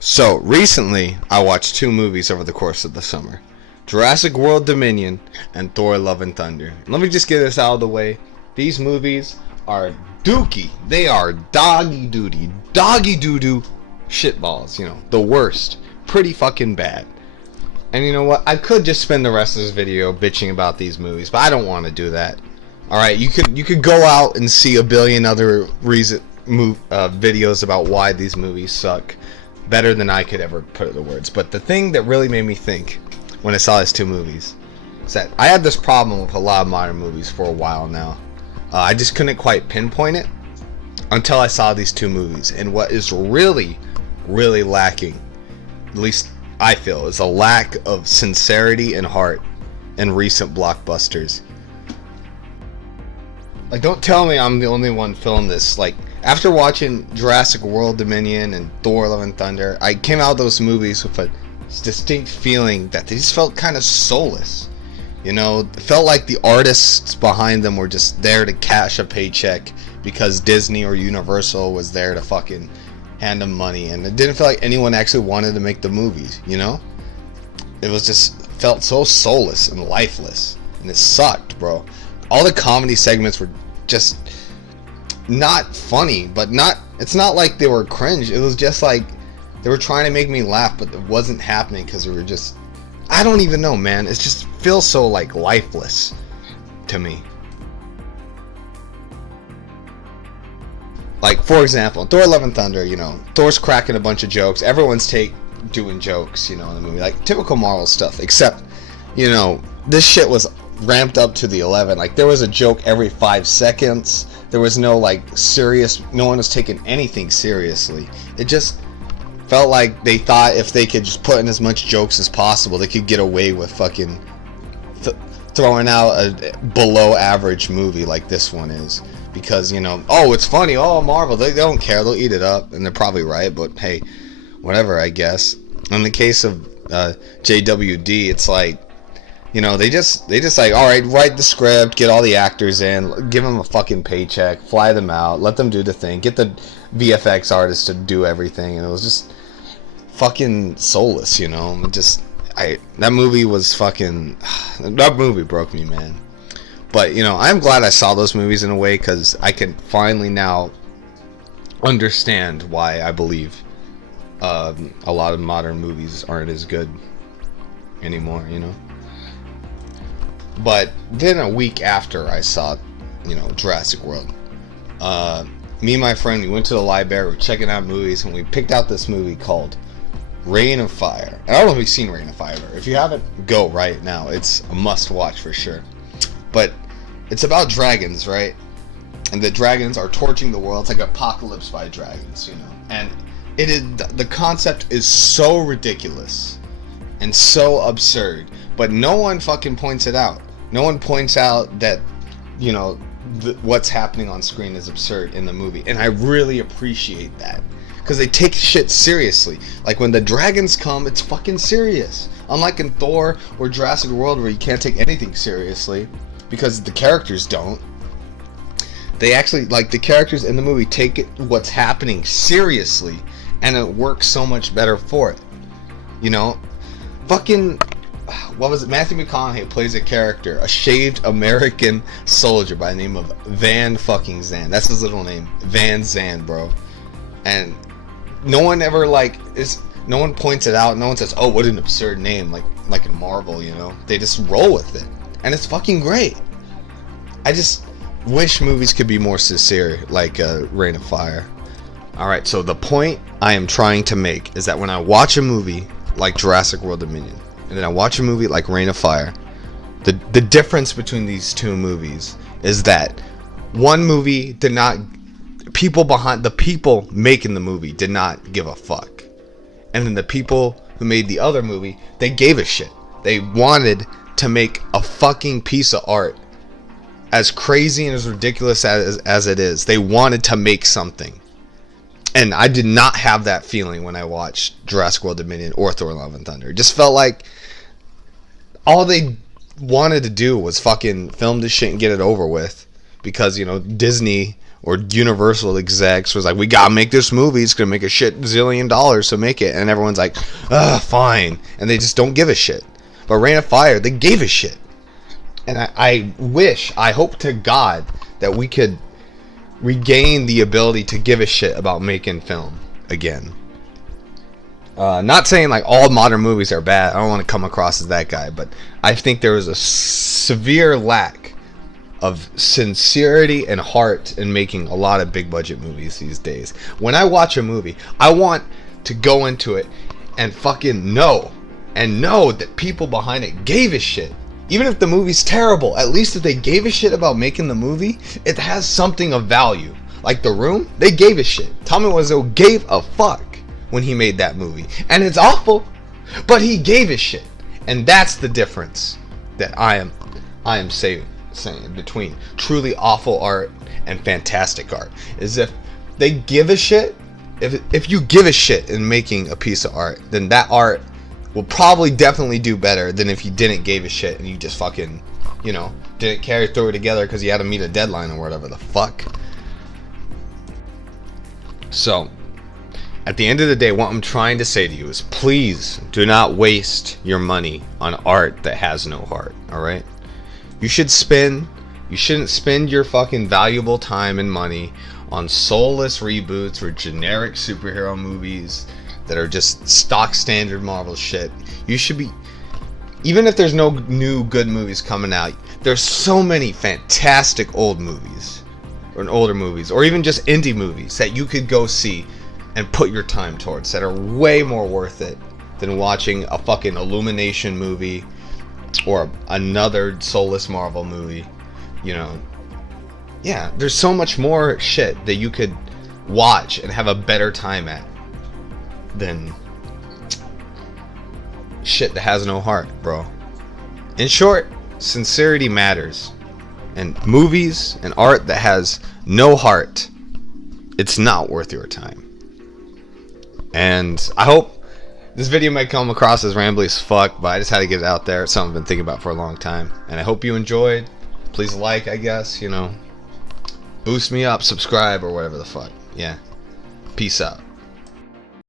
So, recently, I watched two movies over the course of the summer: Jurassic World Dominion and Thor Love and Thunder. Let me just get this out of the way. These movies are dookie. They are doggy doo doo shitballs, the worst. Pretty fucking bad. And you know what? I could just spend the rest of this video bitching about these movies, but I don't want to do that. Alright, you could go out and see a billion other videos about why these movies suck better than I could ever put it to words. But the thing that really made me think when I saw these two movies is that I had this problem with a lot of modern movies for a while now. I just couldn't quite pinpoint it until I saw these two movies. And what is really, really lacking, at least I feel, is a lack of sincerity and heart in recent blockbusters. Like, don't tell me I'm the only one feeling this. Like, after watching Jurassic World Dominion and Thor Love and Thunder, I came out of those movies with a distinct feeling that they just felt kind of soulless. It felt like the artists behind them were just there to cash a paycheck because Disney or Universal was there to fucking hand them money. And it didn't feel like anyone actually wanted to make the movies, It was just felt so soulless and lifeless. And it sucked, bro. All the comedy segments were just not funny, but it's not like they were cringe. It was just like they were trying to make me laugh, but it wasn't happening because they were just, I don't even know, man. It just feels so like lifeless to me. Like, for example, Thor Love and Thunder, Thor's cracking a bunch of jokes. Everyone's doing jokes, in the movie, like typical Marvel stuff, except, this shit was ramped up to the 11. Like, there was a joke every 5 seconds. There was no no one was taking anything seriously. It just felt like they thought if they could just put in as much jokes as possible, they could get away with fucking throwing out a below average movie like this one is. Because, oh, it's funny, oh, Marvel, they don't care, they'll eat it up, and they're probably right, but hey, whatever, I guess. In the case of JWD, it's like, they just like, alright, write the script, get all the actors in, give them a fucking paycheck, fly them out, let them do the thing, get the VFX artists to do everything, and it was just fucking soulless, that movie was fucking, that movie broke me, man. But, I'm glad I saw those movies in a way, because I can finally now understand why I believe a lot of modern movies aren't as good anymore, But then a week after I saw, Jurassic World, me and my friend, we went to the library, we were checking out movies, and we picked out this movie called Reign of Fire. And I don't know if you've seen Reign of Fire. If you haven't, go right now. It's a must-watch for sure. But it's about dragons, right? And the dragons are torching the world. It's like Apocalypse by Dragons, And the concept is so ridiculous and so absurd, but no one fucking points it out. No one points out that, what's happening on screen is absurd in the movie. And I really appreciate that. Because they take shit seriously. Like, when the dragons come, it's fucking serious. Unlike in Thor or Jurassic World, where you can't take anything seriously because the characters don't. They actually, the characters in the movie take what's happening seriously, and it works so much better for it. Fucking, what was it? Matthew McConaughey plays a character, a shaved American soldier by the name of Van fucking Zandt. That's his little name, Van Zandt, bro. And no one ever no one points it out. No one says, "Oh, what an absurd name!" Like in Marvel, They just roll with it, and it's fucking great. I just wish movies could be more sincere, like Reign of Fire. Alright, so the point I am trying to make is that when I watch a movie like Jurassic World Dominion, and then I watch a movie like Reign of Fire, the difference between these two movies is that one movie did not, the people making the movie did not give a fuck. And then the people who made the other movie, they gave a shit. They wanted to make a fucking piece of art. As crazy and as ridiculous as it is, they wanted to make something. And I did not have that feeling when I watched Jurassic World Dominion or Thor Love and Thunder. It just felt like all they wanted to do was fucking film this shit and get it over with. Because, Disney or Universal execs was like, we gotta make this movie, it's gonna make a shit zillion dollars, so make it. And everyone's like, fine. And they just don't give a shit. But Reign of Fire, they gave a shit. And I hope to God that we could regain the ability to give a shit about making film again. Not saying like all modern movies are bad. I don't want to come across as that guy, but I think there is a severe lack of sincerity and heart in making a lot of big budget movies these days. When I watch a movie, I want to go into it and fucking know that people behind it gave a shit. Even if the movie's terrible, at least if they gave a shit about making the movie, it has something of value. Like The Room, they gave a shit. Tommy Wiseau gave a fuck when he made that movie. And it's awful, but he gave a shit. And that's the difference that I am saying between truly awful art and fantastic art. Is if they give a shit, if you give a shit in making a piece of art, then that art will probably definitely do better than if you didn't give a shit and you just fucking, didn't carry through it together because you had to meet a deadline or whatever the fuck. So, at the end of the day, what I'm trying to say to you is, please do not waste your money on art that has no heart, alright? You shouldn't spend your fucking valuable time and money on soulless reboots or generic superhero movies that are just stock standard Marvel shit. You should be, even if there's no new good movies coming out, there's so many fantastic old movies, or older movies, or even just indie movies that you could go see and put your time towards that are way more worth it than watching a fucking Illumination movie or another soulless Marvel movie. Yeah, there's so much more shit that you could watch and have a better time at than shit that has no heart, bro. In short, sincerity matters. And movies and art that has no heart, it's not worth your time. And I hope this video might come across as rambly as fuck, but I just had to get it out there. It's something I've been thinking about for a long time. And I hope you enjoyed. Please like, I guess, boost me up, subscribe, or whatever the fuck. Yeah. Peace out.